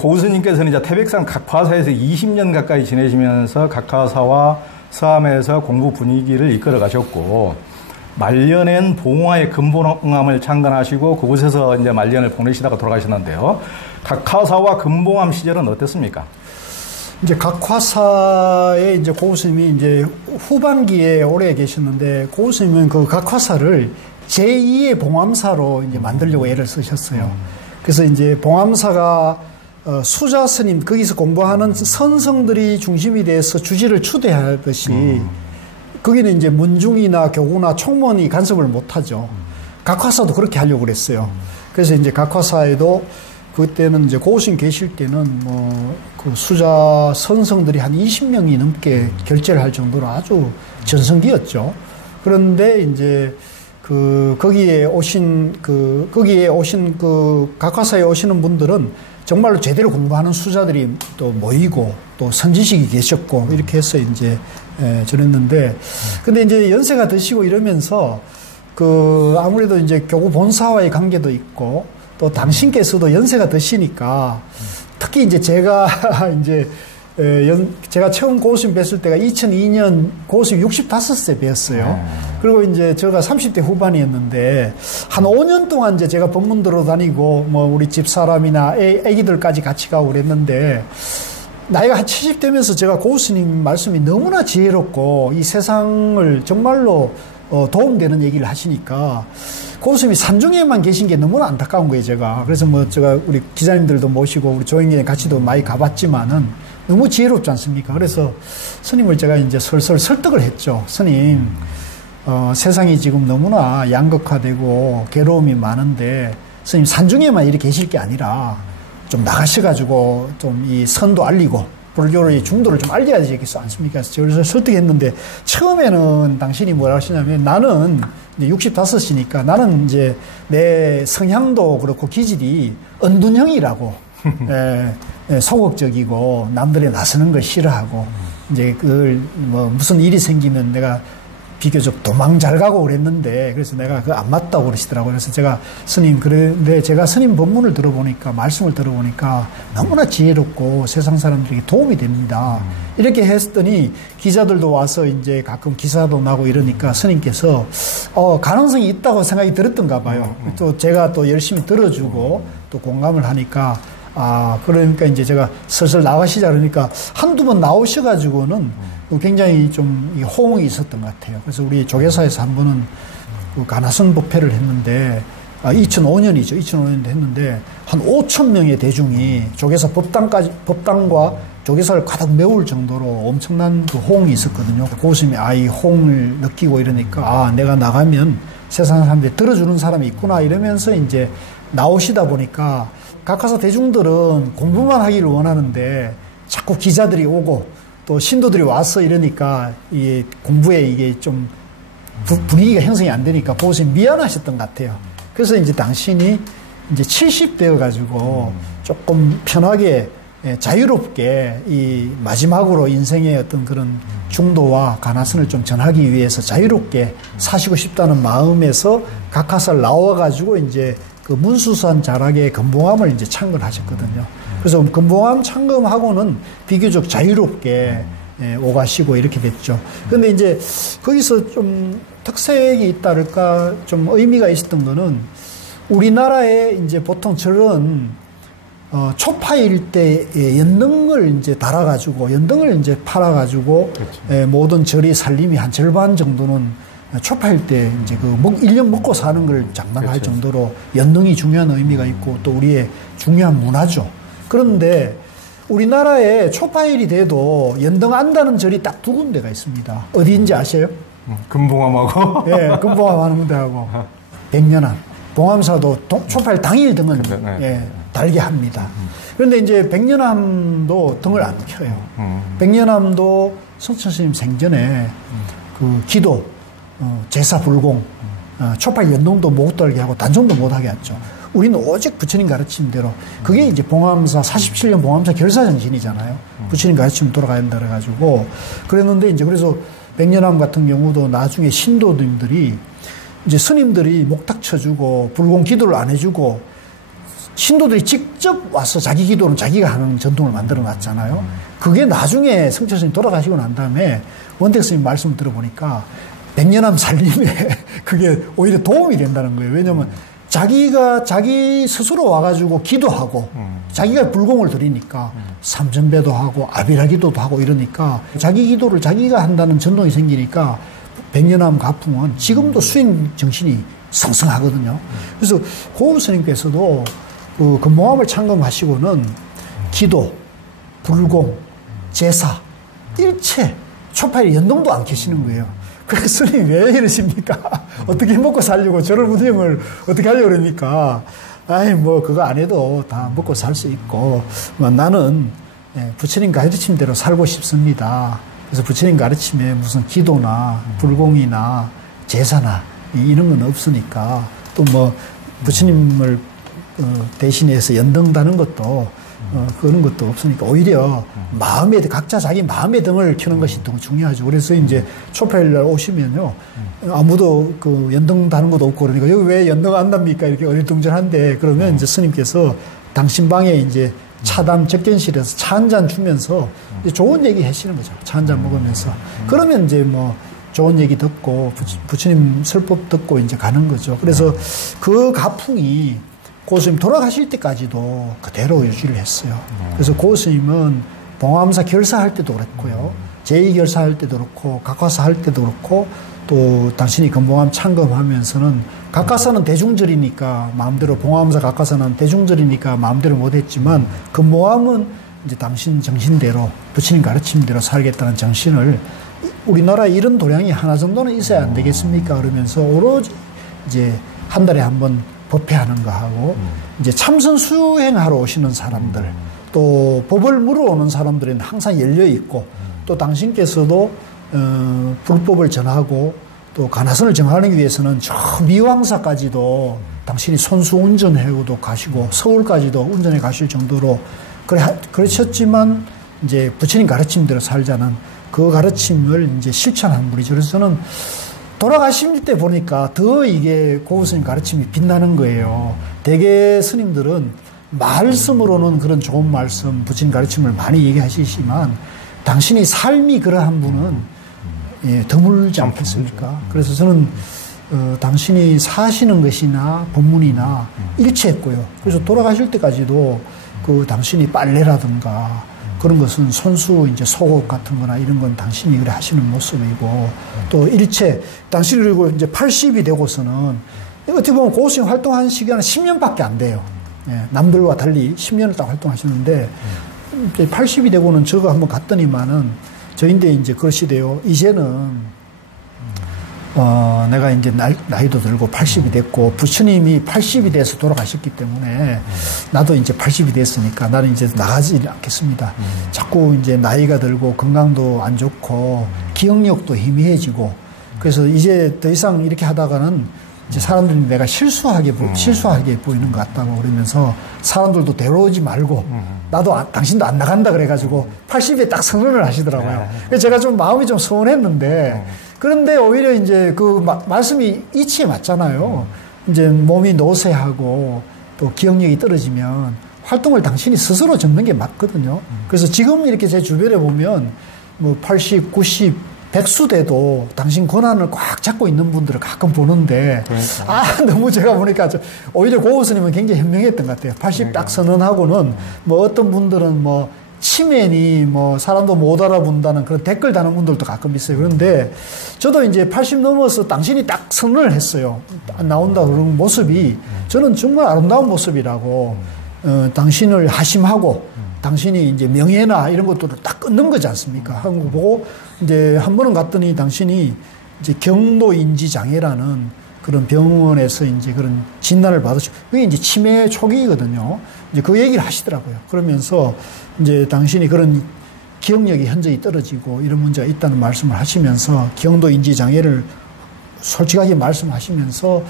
고 스님께서는 이제 태백산 각화사에서 20년 가까이 지내시면서 각화사와 서암에서 공부 분위기를 이끌어 가셨고, 말년엔 봉화의 금봉암을 창건하시고 그곳에서 이제 말년을 보내시다가 돌아가셨는데요. 각화사와 금봉암 시절은 어땠습니까? 이제 각화사에 이제 고 스님이 이제 후반기에 오래 계셨는데, 고 스님은 그 각화사를 제2의 봉암사로 이제 만들려고 애를 쓰셨어요. 그래서 이제 봉암사가 수자 스님, 거기서 공부하는 선성들이 중심이 돼서 주지를 추대하듯이, 거기는 이제 문중이나 교구나 총무원이 간섭을 못하죠. 각화사도 그렇게 하려고 그랬어요. 그래서 이제 각화사에도 그때는 이제 고우스님 계실 때는 그 수자 선성들이 한 20명이 넘게 결제를 할 정도로 아주 전성기였죠. 그런데 이제 거기에 오신 각화사에 오시는 분들은 정말로 제대로 공부하는 수자들이 또 모이고 또 선지식이 계셨고 이렇게 해서 이제 저랬는데, 근데 이제 연세가 드시고 이러면서 아무래도 이제 교구 본사와의 관계도 있고 또 당신께서도 연세가 드시니까, 특히 이제 제가 제가 처음 고우스님 뵀을 때가 2002년 고우스님 65세 뵀어요. 그리고 이제 제가 30대 후반이었는데, 한 5년 동안 이제 제가 법문 들어 다니고, 우리 집사람이나 애기들까지 같이 가고 그랬는데, 나이가 한 70 되면서 제가 고우스님 말씀이 너무나 지혜롭고, 이 세상을 정말로 도움되는 얘기를 하시니까, 고우스님이 산중에만 계신 게 너무나 안타까운 거예요, 제가. 그래서 제가 우리 기자님들도 모시고, 우리 조영기님 같이도 많이 가봤지만은, 너무 지혜롭지 않습니까? 그래서 스님을 제가 이제 설설 설득을 했죠. 스님, 세상이 지금 너무나 양극화되고 괴로움이 많은데, 스님 산중에만 이렇게 계실 게 아니라 좀 나가셔가지고 좀 이 선도 알리고 불교의 중도를 좀 알려야 되겠지 않습니까? 그래서 설득했는데, 처음에는 당신이 뭐라 하시냐면, 나는 이제 65이니까 나는 이제 내 성향도 그렇고 기질이 언둔형이라고. 소극적이고 남들에 나서는 걸 싫어하고, 이제 그걸 무슨 일이 생기면 내가 비교적 도망 잘 가고 그랬는데, 그래서 내가 그거 안 맞다고 그러시더라고요. 그래서 제가 스님, 그런데 제가 스님 법문을 들어보니까, 말씀을 들어보니까 너무나 지혜롭고 세상 사람들에게 도움이 됩니다. 이렇게 했더니 기자들도 와서 이제 가끔 기사도 나고 이러니까 스님께서 가능성이 있다고 생각이 들었던가 봐요. 또 제가 또 열심히 들어주고 또 공감을 하니까, 그러니까 이제 제가 슬슬 나가시자 그러니까 한두 번 나오셔가지고는 굉장히 좀 호응이 있었던 것 같아요. 그래서 우리 조계사에서 한 번은 가나선 법회를 했는데, 2005년이죠. 2005년에 했는데, 한 5,000명의 대중이 조계사 법당과 조계사를 가득 메울 정도로 엄청난 그 호응이 있었거든요. 고스님이 이 호응을 느끼고 이러니까, 내가 나가면 세상 사람들이 들어주는 사람이 있구나 이러면서 이제 나오시다 보니까, 각화사 대중들은 공부만 하기를 원하는데 자꾸 기자들이 오고 또 신도들이 와서 이러니까 이 공부에 이게 좀 분위기가 형성이 안 되니까 고스님 미안하셨던 것 같아요. 그래서 이제 당신이 이제 70 되어 가지고 조금 편하게 자유롭게 이 마지막으로 인생의 어떤 그런 중도와 가나선을 좀 전하기 위해서 자유롭게 사시고 싶다는 마음에서 각화사를 나와 가지고 이제 그 문수산 자락의 금봉암을 이제 창건하셨거든요. 그래서 금봉암 창건하고는 비교적 자유롭게 오가시고 이렇게 됐죠. 근데 이제 거기서 좀 특색이 있다랄까 좀 의미가 있었던 거는, 우리나라에 이제 보통 절은 초파일 때 연등을 이제 달아가지고 연등을 이제 팔아가지고 모든 절이 살림이 한 절반 정도는 초파일 때 이제 1년 먹고 사는 걸 장담할 정도로 연등이 중요한 의미가 있고 또 우리의 중요한 문화죠. 그런데 우리나라에 초파일이 돼도 연등 안다는 절이 딱 두 군데가 있습니다. 어디인지 아세요? 금봉암하고? 예, 금봉암 하는 군데하고 백년암. 봉암사도 초파일 당일 등은 달게 합니다. 그런데 이제 백년암도 등을 안 켜요. 백년암도 성천 스님 생전에 그 기도, 제사 불공, 초파일 연등도 못 달게 하고 단종도 못하게 했죠. 우리는 오직 부처님 가르침대로, 그게 이제 봉암사 47년 봉암사 결사정신이잖아요. 부처님 가르침 돌아가야 된다 그래가지고 그랬는데, 이제 그래서 백년암 같은 경우도 나중에 신도님들이 이제 스님들이 목탁 쳐주고 불공 기도를 안 해주고 신도들이 직접 와서 자기 기도는 자기가 하는 전통을 만들어 놨잖아요. 그게 나중에 성철 스님 돌아가시고 난 다음에 원택 스님 말씀을 들어보니까 백년암 살림에 그게 오히려 도움이 된다는 거예요. 왜냐면 자기가 자기 스스로 와가지고 기도하고 자기가 불공을 드리니까 삼전배도 하고 아비라기도도 하고 이러니까 자기 기도를 자기가 한다는 전통이 생기니까 백년암 가풍은 지금도 수행 정신이 성성하거든요. 그래서 고음 스님께서도 그 금봉암을 창검하시고는 기도, 불공, 제사, 일체 초파에 연동도 안 계시는 거예요. 그래서 스님이 왜 이러십니까? 어떻게 먹고 살려고 저런 운영을 어떻게 하려고 그러니까 아이 뭐 그거 안 해도 다 먹고 살 수 있고 뭐 나는 부처님 가르침대로 살고 싶습니다. 그래서 부처님 가르침에 무슨 기도나 불공이나 제사나 이런 건 없으니까 또 뭐 부처님을 대신해서 연등다는 것도 그런 것도 없으니까 오히려 마음에 각자 자기 마음의 등을 켜는 것이 더 중요하죠. 그래서 이제 초파일 날 오시면요 아무도 그 연등 다는 것도 없고 그러니까 여기 왜 연등 안 답니까 이렇게 어리둥절한데 그러면 이제 스님께서 당신 방에 이제 차담 적견실에서 차 한 잔 주면서 이제 좋은 얘기 하시는 거죠. 차 한 잔 먹으면서 그러면 이제 뭐 좋은 얘기 듣고 부처님 설법 듣고 이제 가는 거죠. 그래서 그 가풍이 고스님 돌아가실 때까지도 그대로 유지를 했어요. 그래서 고스님은 봉암사 결사할 때도 그랬고요. 제2결사할 때도 그렇고 각화사 할 때도 그렇고 또 당신이 금봉암 창검하면서는 각화사는 대중절이니까 마음대로 봉암사 각화사는 대중절이니까 마음대로 못했지만 금봉암은 이제 당신 정신대로 부처님 가르침대로 살겠다는 정신을 우리나라에 이런 도량이 하나 정도는 있어야 안 되겠습니까? 그러면서 오로지 이제 한 달에 한 번 법회하는 거 하고 이제 참선 수행하러 오시는 사람들 또 법을 물어오는 사람들은 항상 열려 있고 또 당신께서도 불법을 전하고 또 가나선을 정하기 위해서는 저 미왕사까지도 당신이 선수 운전해도 가시고 서울까지도 운전해 가실 정도로 그러셨지만 이제 부처님 가르침대로 살자는 그 가르침을 이제 실천한 분이죠. 그래서 저는 돌아가실 때 보니까 더 이게 고우 스님 가르침이 빛나는 거예요. 대개 스님들은 말씀으로는 그런 좋은 말씀, 부처님 가르침을 많이 얘기하시지만 당신이 삶이 그러한 분은 예, 드물지 않겠습니까? 그래서 저는 당신이 사시는 것이나 법문이나 일치했고요. 그래서 돌아가실 때까지도 그 당신이 빨래라든가 그런 것은 손수 이제 속옷 같은 거나 이런 건 당신이 그래 하시는 모습이고 또 일체 당신이 그리고 이제 80이 되고서는 어떻게 보면 고스님 활동한 시간은 10년밖에 안 돼요. 예, 남들과 달리 10년을 딱 활동하시는데 이제 80이 되고는 저거 한번 갔더니만은 저인데 이제 그러시대요. 이제는 내가 이제 나이도 들고 80이 됐고 부처님이 80이 돼서 돌아가셨기 때문에 나도 이제 80이 됐으니까 나는 이제 나가지 않겠습니다. 자꾸 이제 나이가 들고 건강도 안 좋고 기억력도 희미해지고 그래서 이제 더 이상 이렇게 하다가는 이제 사람들이 내가 실수하게 보이는 것 같다고 그러면서 사람들도 데려오지 말고 나도 당신도 안 나간다 그래가지고 80에 딱 선언을 하시더라고요. 그래서 제가 좀 마음이 좀 서운했는데 그런데 오히려 이제 그 말씀이 이치에 맞잖아요. 이제 몸이 노쇠하고 또 기억력이 떨어지면 활동을 당신이 스스로 접는 게 맞거든요. 그래서 지금 이렇게 제 주변에 보면 뭐 80, 90, 100수 돼도 당신 권한을 꽉 잡고 있는 분들을 가끔 보는데 너무 제가 보니까 오히려 고우 스님은 굉장히 현명했던 것 같아요. 80 딱 선언하고는 뭐 어떤 분들은 뭐 치매니 뭐 사람도 못 알아본다는 그런 댓글 다는 분들도 가끔 있어요. 그런데 저도 이제 80 넘어서 당신이 딱 선언을 했어요. 나온다 그런 모습이 저는 정말 아름다운 모습이라고 당신을 하심하고 당신이 이제 명예나 이런 것들을 딱 끊는 거지 않습니까? 하는 거 보고 이제 한 번은 갔더니 당신이 이제 경도인지장애라는 그런 병원에서 이제 그런 진단을 받으시고 그게 이제 치매 초기거든요. 이제 그 얘기를 하시더라고요. 그러면서 이제 당신이 그런 기억력이 현저히 떨어지고 이런 문제가 있다는 말씀을 하시면서 경도인지장애를 솔직하게 말씀하시면서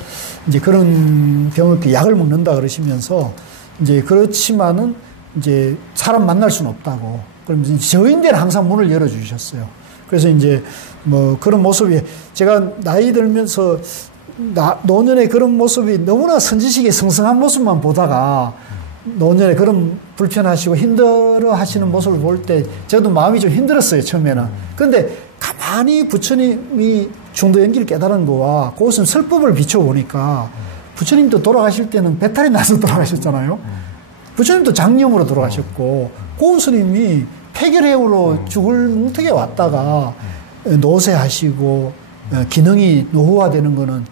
이제 그런 병을 약을 먹는다 그러시면서 이제 그렇지만은 이제 사람 만날 수는 없다고. 그러면서 저인데는 항상 문을 열어주셨어요. 그래서 이제 뭐 그런 모습이 제가 나이 들면서 노년의 그런 모습이 너무나 선지식의 성성한 모습만 보다가 노년에 그런 불편하시고 힘들어 하시는 모습을 볼 때 저도 마음이 좀 힘들었어요, 처음에는. 그런데 가만히 부처님이 중도 연기를 깨달은 거와 그것은 설법을 비춰보니까 부처님도 돌아가실 때는 배탈이 나서 돌아가셨잖아요. 부처님도 장염으로 돌아가셨고 고은 스님이 폐결핵으로 죽을 뭉태기에 왔다가 노쇠하시고 기능이 노후화되는 거는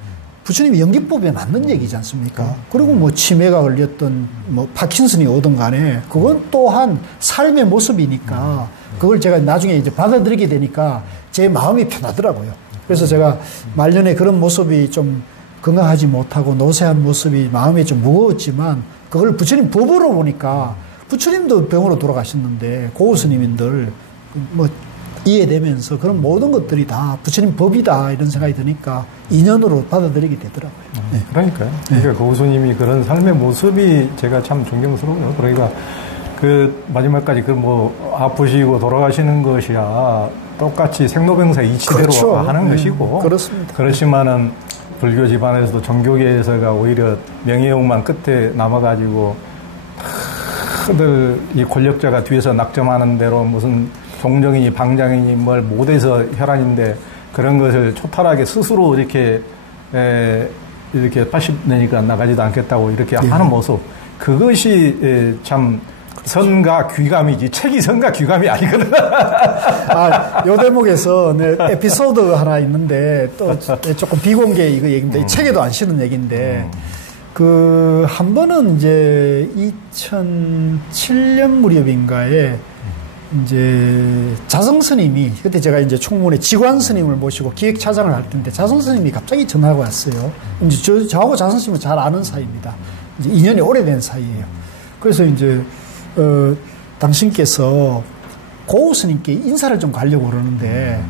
부처님이 연기법에 맞는 얘기지 않습니까? 그리고 뭐 치매가 걸렸던 뭐 파킨슨이 오든 간에 그건 또한 삶의 모습이니까 그걸 제가 나중에 이제 받아들이게 되니까 제 마음이 편하더라고요. 그래서 제가 말년에 그런 모습이 좀 건강하지 못하고 노쇠한 모습이 마음이 좀 무거웠지만 그걸 부처님 법으로 보니까 부처님도 병으로 돌아가셨는데 고우 스님인들 뭐 이해되면서 그런 모든 것들이 다 부처님 법이다 이런 생각이 드니까 인연으로 받아들이게 되더라고요. 네. 그러니까요. 그러니까 고우 스님이 그런 삶의 모습이 제가 참 존경스러워요. 그러니까 그 마지막까지 그 뭐 아프시고 돌아가시는 것이야 똑같이 생로병사 이치대로 그렇죠. 하는 것이고 그렇습니다. 그렇지만은 불교 집안에서도 종교계에서가 오히려 명예욕만 끝에 남아가지고 다들 이 권력자가 뒤에서 낙점하는 대로 무슨 종정이니 방장이니 뭘 못해서 혈안인데 그런 것을 초탈하게 스스로 이렇게 80내니까 나가지도 않겠다고 이렇게 하는 모습 그것이 참 선가 귀감이지 책이 선가 귀감이 아니거든. 요 대목에서 에피소드 하나 있는데 또 조금 비공개 이거 얘기인데 책에도 안 실은 얘기인데 그 한 번은 이제 2007년 무렵인가에 이제 자성 스님이 그때 제가 이제 총무원에 직관 스님을 모시고 기획 차장을 할 텐데 자성 스님이 갑자기 전화가 왔어요. 이제 저하고 자성 스님은 잘 아는 사이입니다. 이제 인연이 오래된 사이예요. 그래서 이제 당신께서 고우 스님께 인사를 좀 가려고 그러는데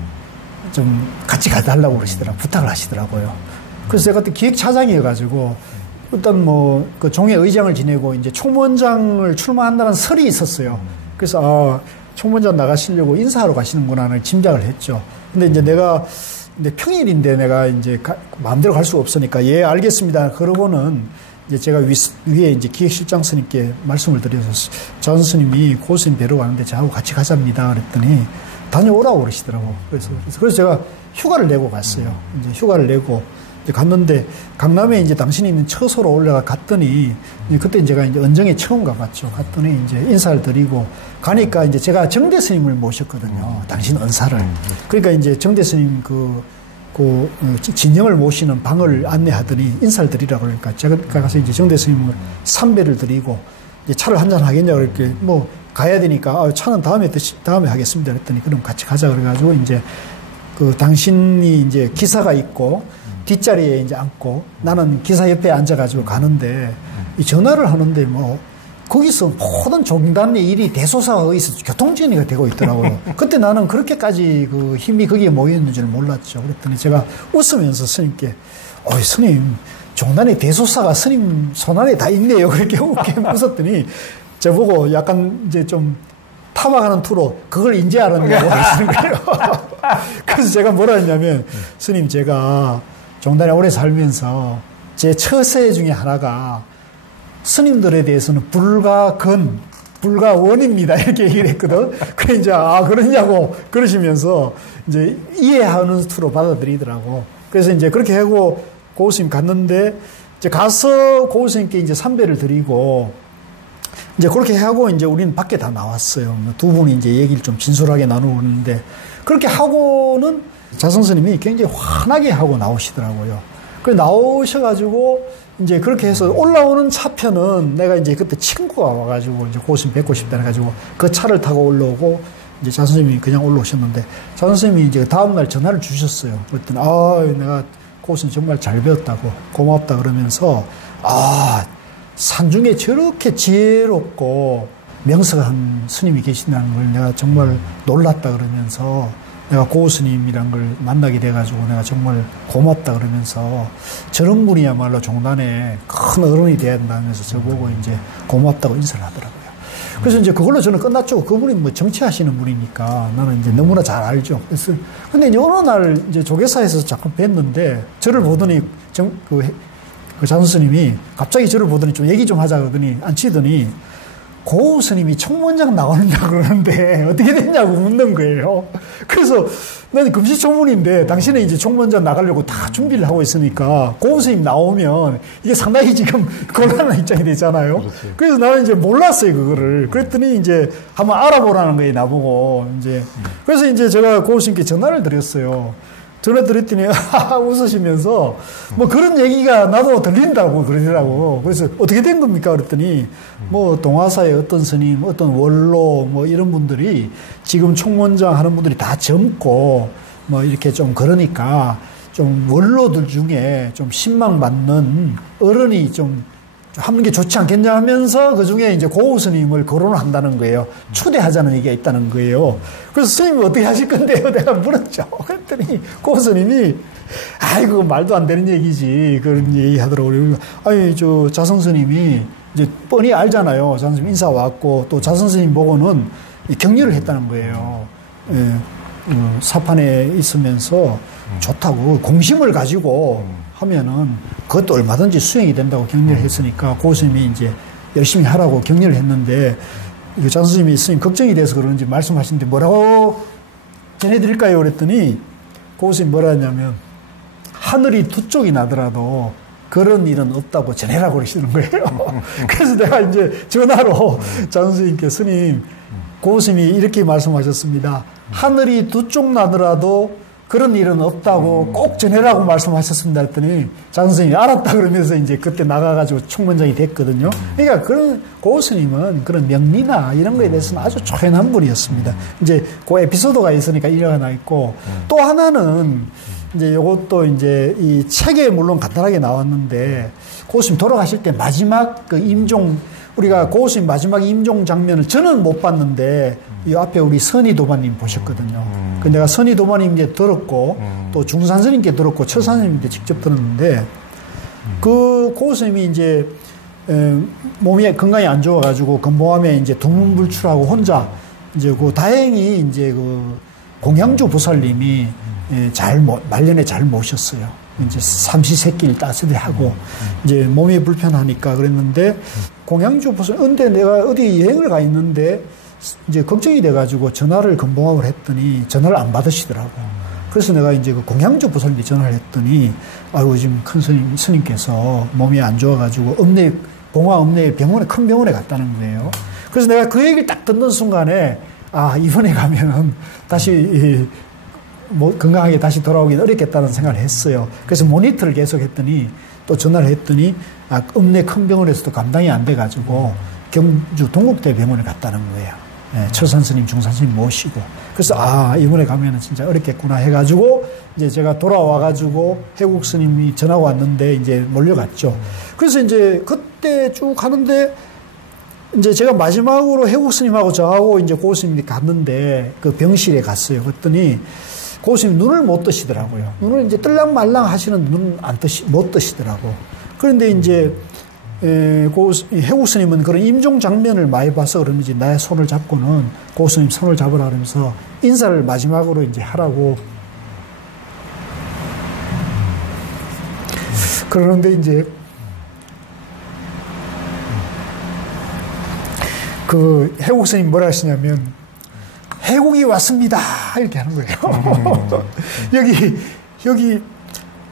좀 같이 가달라고 그러시더라고요. 부탁을 하시더라고요. 그래서 제가 그때 기획 차장이어가지고 일단 뭐 그 종회 의장을 지내고 이제 총무원장을 출마한다는 설이 있었어요. 그래서 총무원장 나가시려고 인사하러 가시는구나를 짐작을 했죠. 근데 이제 내가 평일인데 내가 이제 마음대로 갈 수가 없으니까 예 알겠습니다. 그러고는 이제 제가 위에 이제 기획실장 스님께 말씀을 드려서 전 스님이 고 스님 뵈러 가는데 저하고 같이 가자입니다. 그랬더니 다녀오라고 그러시더라고. 그래서 제가 휴가를 내고 갔어요. 이제 휴가를 내고 이제 갔는데 강남에 이제 당신이 있는 처소로 올라가 갔더니 이제 그때 제가 이제 언정에 처음 가봤죠. 갔더니 이제 인사를 드리고 가니까 이제 제가 정대 스님을 모셨거든요. 당신 은사를. 그러니까 이제 정대 스님 진영을 모시는 방을 안내하더니 인사를 드리라고 그러니까 제가 가서 이제 정대 스님을 삼배를 드리고 이제 차를 한잔 하겠냐고 이렇게 뭐 가야 되니까 차는 다음에 하겠습니다. 그랬더니 그럼 같이 가자 그래가지고 이제 그 당신이 이제 기사가 있고 뒷자리에 이제 앉고 나는 기사 옆에 앉아가지고 가는데 이 전화를 하는데 뭐 거기서 모든 종단의 일이 대소사가 있어 교통정리가 되고 있더라고요. 그때 나는 그렇게까지 그 힘이 거기에 모여 있는 줄 몰랐죠. 그랬더니 제가 웃으면서 스님께, 스님, 종단의 대소사가 스님 손안에 다 있네요. 그렇게 웃었더니 저보고 약간 이제 좀 타박하는 투로 그걸 인제 알았냐고 하시는 거예요. 그래서 제가 뭐라 했냐면, 스님, 제가 종단에 오래 살면서 제 처세 중에 하나가 스님들에 대해서는 불과 원입니다. 이렇게 얘기를 했거든. 그래, 이제, 그러냐고, 그러시면서, 이제, 이해하는 수로 받아들이더라고. 그래서 이제 그렇게 하고, 고우 스님 갔는데, 이제 가서 고우 스님께 이제 삼배를 드리고, 이제 그렇게 하고, 이제 우리는 밖에 다 나왔어요. 두 분이 이제 얘기를 좀 진솔하게 나누고 있는데, 그렇게 하고는 자성 스님이 굉장히 환하게 하고 나오시더라고요. 그래, 나오셔가지고, 이제 그렇게 해서 올라오는 차편은 내가 이제 그때 친구가 와가지고 이제 고스님 뵙고 싶다 해가지고 그 차를 타고 올라오고 이제 자 선생님이 그냥 올라오셨는데 자 선생님이 이제 다음날 전화를 주셨어요. 그랬더니 내가 고스님 정말 잘 배웠다고 고맙다 그러면서 산중에 저렇게 지혜롭고 명석한 스님이 계신다는 걸 내가 정말 놀랐다 그러면서 내가 고우 스님이란 걸 만나게 돼가지고 내가 정말 고맙다 그러면서 저런 분이야말로 종단에 큰 어른이 돼야 된다면서 저보고 이제 고맙다고 인사를 하더라고요. 그래서 이제 그걸로 저는 끝났죠. 그분이 뭐 정치하시는 분이니까 나는 이제 너무나 잘 알죠. 그래서 근데 이제 어느 날 이제 조계사에서 자꾸 뵀는데 저를 보더니 그 장선 스님이 갑자기 저를 보더니 좀 얘기 좀 하자 그러더니 앉히더니 고 스님이 총무원장 나온다 그러는데 어떻게 됐냐고 묻는 거예요. 그래서 나는 금시초문인데 당신은 이제 총무원장 나가려고 다 준비를 하고 있으니까 고 스님 나오면 이게 상당히 지금 곤란한 입장이 되잖아요. 그렇지. 그래서 나는 이제 몰랐어요, 그거를. 그랬더니 이제 한번 알아보라는 거예요, 나보고. 이제. 그래서 이제 제가 고 스님께 전화를 드렸어요. 전화 드렸더니 웃으시면서 뭐 그런 얘기가 나도 들린다고 그러더라고. 그래서 어떻게 된 겁니까? 그랬더니 뭐 동화사의 어떤 스님, 어떤 원로 뭐 이런 분들이 지금 총무원장 하는 분들이 다 젊고 뭐 이렇게 좀 그러니까 좀 원로들 중에 좀 신망받는 어른이 좀 하는 게 좋지 않겠냐 하면서 그 중에 이제 고우 스님을 거론한다는 거예요. 초대하자는 얘기가 있다는 거예요. 그래서 스님이 어떻게 하실 건데요? 내가 물었죠. 그랬더니 고우 스님이 아이고 말도 안 되는 얘기지 그런 얘기 하더라고요. 아니 저 자성 스님이 이제 뻔히 알잖아요. 자성 스님 인사 왔고 또 자성 스님 보고는 격려를 했다는 거예요. 예, 사판에 있으면서 좋다고 공심을 가지고 하면은 그것도 얼마든지 수행이 된다고 격려를 했으니까 고 스님이 이제 열심히 하라고 격려를 했는데 장 스님이 스님 걱정이 돼서 그러는지 말씀하시는데 뭐라고 전해드릴까요? 그랬더니 고 스님 뭐라 했냐면 하늘이 두 쪽이 나더라도 그런 일은 없다고 전해라고 그러시는 거예요. 그래서 내가 이제 전화로 장 스님께 스님 고 스님이 이렇게 말씀하셨습니다. 하늘이 두 쪽 나더라도 그런 일은 없다고 꼭 전해라고 말씀하셨습니다. 했더니 장 선생님이 알았다 그러면서 이제 그때 나가가지고 총무원장이 됐거든요. 그러니까 그런 고 스님은 그런 명리나 이런 거에 대해서는 아주 초연한 분이었습니다. 이제 그 에피소드가 있으니까 일화가 있고 또 하나는 이제 요것도 이제 이 책에 물론 간단하게 나왔는데 고 스님 돌아가실 때 마지막 그 임종 우리가 고 스님 마지막 임종 장면을 저는 못 봤는데 이 앞에 우리 선희도마님 보셨거든요. 그 내가 선희도마님께 들었고 또 중산스님께 들었고 처산스님께 직접 들었는데 그 고 스님이 이제 몸이 건강이 안 좋아가지고 건봉암에 이제 두문불출하고 혼자 이제 그 다행히 이제 그 공양주 보살님이 말년에 잘 모셨어요. 이제 삼시세끼를 따스히 하고 이제 몸이 불편하니까 그랬는데 공양주 보살 근데 내가 어디 여행을 가 있는데 이제 걱정이 돼가지고 전화를 건봉합을 했더니 전화를 안 받으시더라고. 그래서 내가 이제 그 공양주 보살님께 전화를 했더니 아이고 지금 큰 스님께서 몸이 안 좋아가지고 봉화 읍내에 병원에 큰 병원에 갔다는 거예요. 그래서 내가 그 얘기를 딱 듣는 순간에 아 이번에 가면은 다시 뭐 건강하게 다시 돌아오긴 어렵겠다는 생각을 했어요. 그래서 모니터를 계속 했더니 또 전화를 했더니 아 읍내 큰 병원에서도 감당이 안 돼가지고 경주 동국대병원에 갔다는 거예요. 예, 철산스님, 중산스님 모시고. 그래서, 아, 이번에 가면은 진짜 어렵겠구나 해가지고, 이제 제가 돌아와가지고, 해국스님이 전화가 왔는데, 이제 몰려갔죠. 그래서 이제 그때 쭉 가는데, 이제 제가 마지막으로 해국스님하고 저하고 이제 고스님이 갔는데, 그 병실에 갔어요. 그랬더니, 고스님 눈을 못 뜨시더라고요. 눈을 이제 뜰랑말랑 하시는 눈 못 뜨시더라고. 그런데 이제, 해국스님은 그런 임종 장면을 많이 봐서 그런지 나의 손을 잡고는 고스님 손을 잡으라 그러면서 인사를 마지막으로 이제 하라고 그러는데 이제 그 해국스님 뭐라 하시냐면 해국이 왔습니다 이렇게 하는 거예요. 여기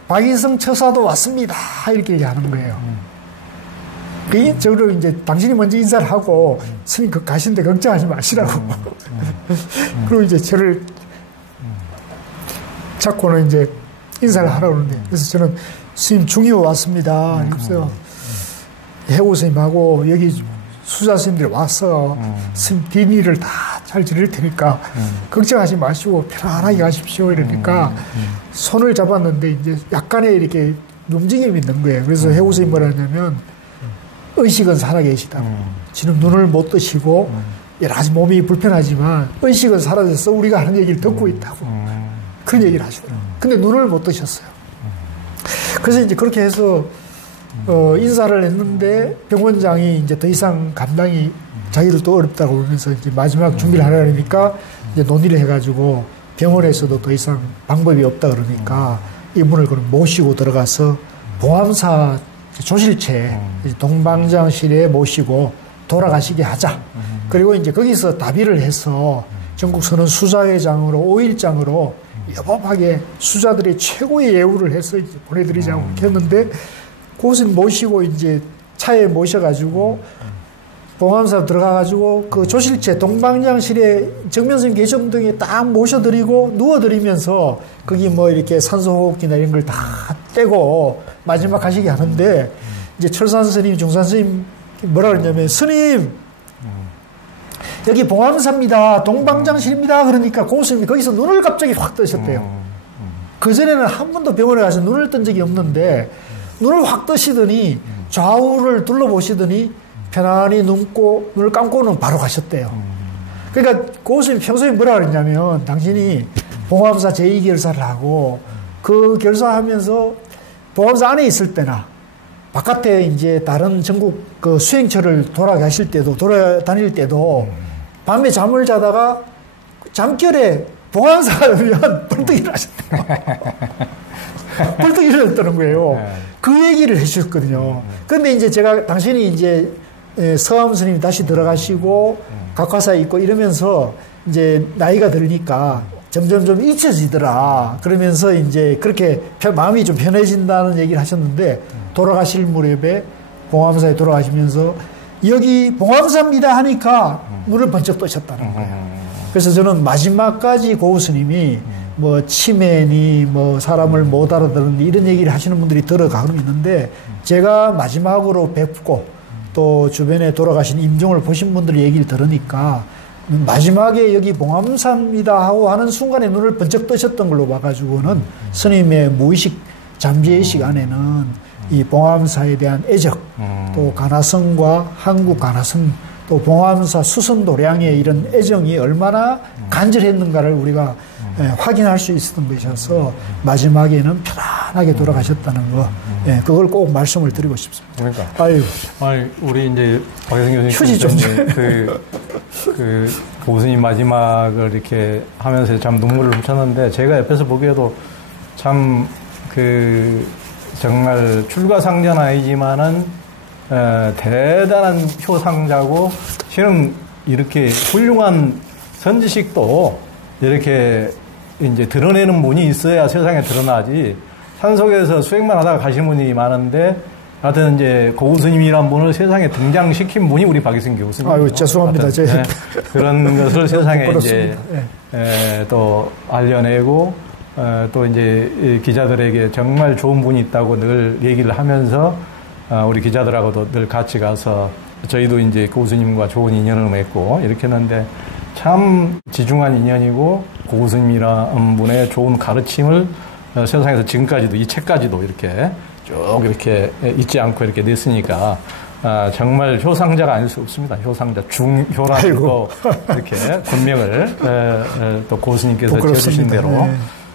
박인성 처사도 왔습니다 이렇게 얘기하는 거예요. 저를 이제 당신이 먼저 인사를 하고 스님 가시는데 걱정하지 마시라고. 그리고 이제 저를 잡고는 이제 인사를 하라고 그러는데 그래서 저는 스님 중이오 왔습니다. 그래서 해고 스님하고 여기 수자 스님들이 와서 스님 뒷일을 다 잘 드릴 테니까 걱정하지 마시고 편안하게 가십시오. 이러니까 손을 잡았는데 이제 약간의 이렇게 움직임이 있는 거예요. 그래서 해고 스님 뭐라 하냐면 의식은 살아계시다고. 지금 눈을 못 뜨시고 여러 가지 몸이 불편하지만 의식은 사라져서 우리가 하는 얘기를 듣고 있다고. 그런 얘기를 하시더라고요. 근데 눈을 못 뜨셨어요. 그래서 이제 그렇게 해서 인사를 했는데 병원장이 이제 더 이상 감당이 자기들도 어렵다고 그러면서 이제 마지막 준비를 하려니까 이제 논의를 해가지고 병원에서도 더 이상 방법이 없다 그러니까 이분을 그럼 모시고 들어가서 봉암사 조실체 동방장실에 모시고 돌아가시게 하자. 그리고 이제 거기서 답의를 해서 전국 선원 수자회장으로 5일장으로 여법하게 수자들의 최고의 예우를 해서 이제 보내드리자고 했는데 그것을 모시고 이제 차에 모셔가지고 봉암사 들어가가지고 그 조실체 동방장실에 정면선 계정등에 딱 모셔드리고 누워드리면서 거기 뭐 이렇게 산소호흡기나 이런 걸 다 떼고 마지막 하시게 하는데 이제 철산 스님, 중산 스님 뭐라 그러냐면 스님 여기 봉암사입니다. 동방장실입니다. 그러니까 고스님이 거기서 눈을 갑자기 확 뜨셨대요. 그전에는 한 번도 병원에 가서 눈을 뜬 적이 없는데 눈을 확 뜨시더니 좌우를 둘러보시더니 편안히 눈을 감고는 바로 가셨대요. 그러니까 고스님 평소에 뭐라 그랬냐면 당신이 봉암사 제2결사를 하고 그 결사하면서 봉암사 안에 있을 때나 바깥에 이제 다른 전국 그 수행처를 돌아가실 때도 돌아다닐 때도 밤에 잠을 자다가 잠결에 봉암사에 의한 벌떡 일어나셨대요. 벌떡 일어났다는 거예요. 그 얘기를 해주셨거든요. 그런데 이제 제가 당신이 이제 서암 스님이 다시 들어가시고 각화사에 있고 이러면서 이제 나이가 들으니까 점점 좀 잊혀지더라. 그러면서 이제 그렇게 마음이 좀 편해진다는 얘기를 하셨는데 돌아가실 무렵에 봉암사에 돌아가시면서 여기 봉암사입니다 하니까 눈을 번쩍 뜨셨다는 거예요. 그래서 저는 마지막까지 고우 스님이 뭐 치매니 뭐 사람을 못 알아듣는 이런 얘기를 하시는 분들이 들어가고 있는데 제가 마지막으로 뵙고 또 주변에 돌아가신 임종을 보신 분들의 얘기를 들으니까 마지막에 여기 봉암사입니다 하고 하는 순간에 눈을 번쩍 뜨셨던 걸로 봐가지고는 스님의 무의식 잠재의식 안에는 이 봉암사에 대한 애적 또 가나성과 한국 가나성 또 봉암사 수선도량의 이런 애정이 얼마나 간절했는가를 우리가 확인할 수 있었던 것이어서 마지막에는 편안하게 돌아가셨다는 거, 그걸 꼭 말씀을 드리고 싶습니다. 그러니까. 아니, 우리 이제 박혜성 교수님. 휴지 좀. 그 교수님 마지막을 이렇게 하면서 참 눈물을 훔쳤는데 제가 옆에서 보기에도 참 정말 출가상자는 아니지만은 대단한 효상자고 실은 이렇게 훌륭한 선지식도 이렇게 이제 드러내는 분이 있어야 세상에 드러나지 산속에서 수행만 하다가 가시는 분이 많은데 하여튼 이제 고우 스님이란 분을 세상에 등장시킨 분이 우리 박희승 교수님. 아유, 죄송합니다. 그런 것을 세상에 이제 또 알려내고 또 이제 기자들에게 정말 좋은 분이 있다고 늘 얘기를 하면서 우리 기자들하고도 늘 같이 가서 저희도 이제 고우 스님과 좋은 인연을 맺고 이렇게 했는데 참 지중한 인연이고 고우 스님이라는 분의 좋은 가르침을 세상에서 지금까지도 이 책까지도 이렇게 쭉 이렇게 잊지 않고 이렇게 냈으니까 정말 효상자가 아닐 수 없습니다. 효상자 중효라고 이렇게 권명을 또 고우 스님께서 지어주신 대로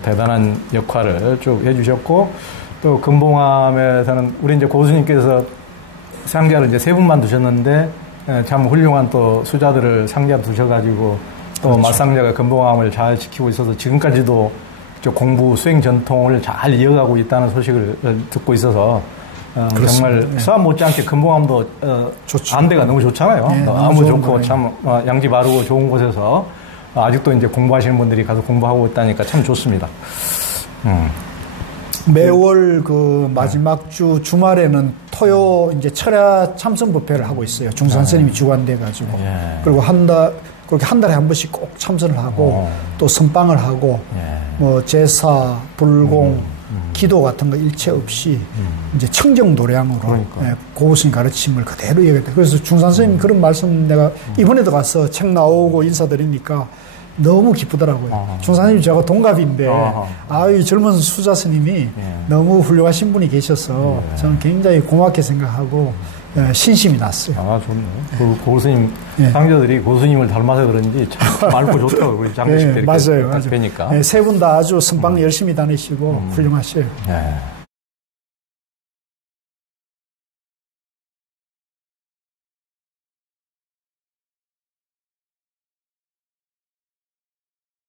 대단한 역할을 쭉 해주셨고 또 금봉암에서는 우리 이제 고우 스님께서 상자를 이제 3분만 두셨는데 참 훌륭한 또 수자들을 상자 두셔가지고 또 그렇죠. 맞상자가 금봉암을 잘 지키고 있어서 지금까지도 공부 수행 전통을 잘 이어가고 있다는 소식을 듣고 있어서 정말 수암 못지않게 금봉암도 안대가 너무 좋잖아요. 너무 좋고 참 양지 바르고 좋은 곳에서 아직도 이제 공부하시는 분들이 가서 공부하고 있다니까 참 좋습니다. 매월 그 마지막 주 주말에는 토요 이제 철야 참선 법회를 하고 있어요. 중산 스님이 주관돼 가지고 그리고 그렇게 한 달에 한 번씩 꼭 참선을 하고 또 선방을 하고 뭐 제사, 불공, 기도 같은 거 일체 없이 이제 청정 도량으로 고우 스님 가르침을 그대로 이어갔다. 그래서 중산 스님 그런 말씀 내가 이번에도 가서 책 나오고 인사드리니까 너무 기쁘더라고요. 중사님 저하고 동갑인데 이 젊은 수자 스님이 너무 훌륭하신 분이 계셔서 저는 굉장히 고맙게 생각하고 신심이 났어요. 좋네요. 그 고스님 상자들이 고스님을 닮아서 그런지 참 맑고 좋다고 우리 장례식 때 맞아요. 뵈니까. 세 분 다 아주 선방 열심히 다니시고 훌륭하셔요.